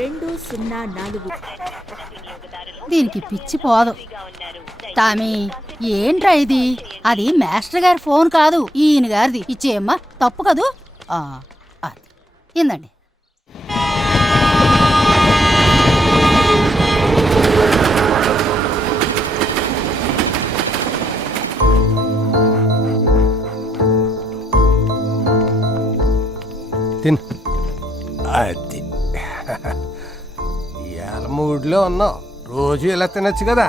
77204. దీనికి పిచ్చి పోదు. టామీ, ఏంట్రా ఇది? అది మాస్టర్ గారి ఫోన్ కాదు, ఈయన గారిది. ఇచ్చేయమ్మా, తప్పు కదూ. అది ఇందండి. అది ఇవాళ మూడ్లో ఉన్నావు. రోజు ఇలా తినచ్చు కదా.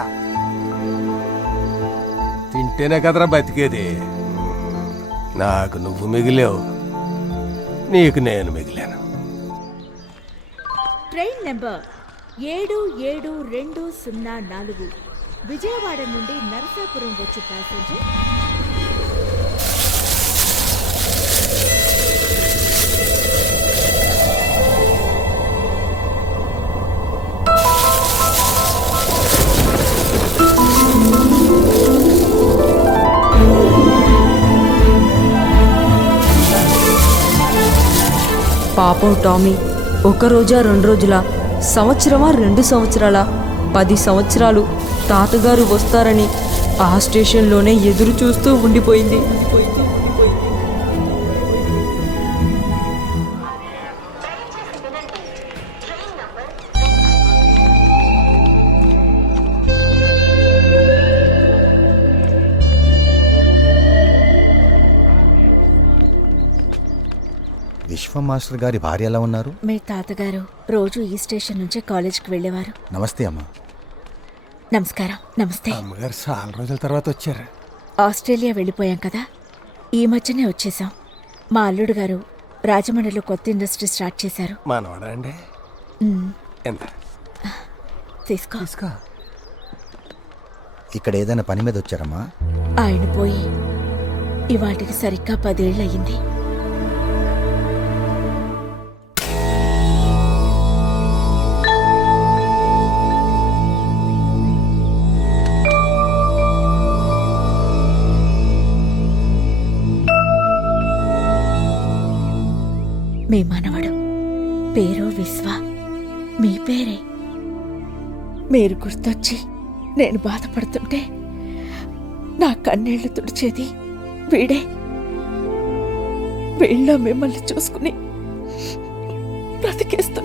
తింటేనే కదరా బతికేది. నాకు నువ్వు మిగిలేవు, నీకు నేను మిగిలాను. ట్రైన్ నెంబర్ 77204 విజయవాడ నుండి నరసాపురం వచ్చు ప్యాసింజర్ పాపం టామీ, ఒక రోజా 2 రోజులా, సంవత్సరమా 2 సంవత్సరాల, 10 సంవత్సరాలు తాతగారు వస్తారని ఆ స్టేషన్లోనే ఎదురు చూస్తూ ఉండిపోయింది. విశ్వ మాస్టర్ గారి భార్య ఎలా ఉన్నారు? మీ తాతగారు రోజు ఈ స్టేషన్ నుంచే కాలేజ్కి వెళ్ళేవారు. నమస్తే అమ్మా. నమస్కారం. నమస్తే. అమ్మగారు చాలా రోజుల తర్వాత వచ్చారు. ఆస్ట్రేలియా వెళ్ళిపోయాం కదా, ఈ మధ్యనే వచ్చేసాం. మా అల్లుడు గారు రాజమండ్రిలో కొత్త ఇండస్ట్రీ స్టార్ట్ చేశారు. మనవాడా అండి? ఎంత తీసుకో. ఇక్కడ ఏదైనా పని మీద వచ్చారమ్మా? ఆయన పోయి ఇవాటికి సరిగ్గా 10 ఏళ్ళు అయ్యింది. మీ మనవడు పేరు విశ్వ. మీ పేరే. మీరు గుర్తొచ్చి నేను బాధపడుతుంటే నా కన్నీళ్లు తుడిచేది వీడే. వీళ్ళ మిమ్మల్ని చూసుకుని బ్రతికేస్తూ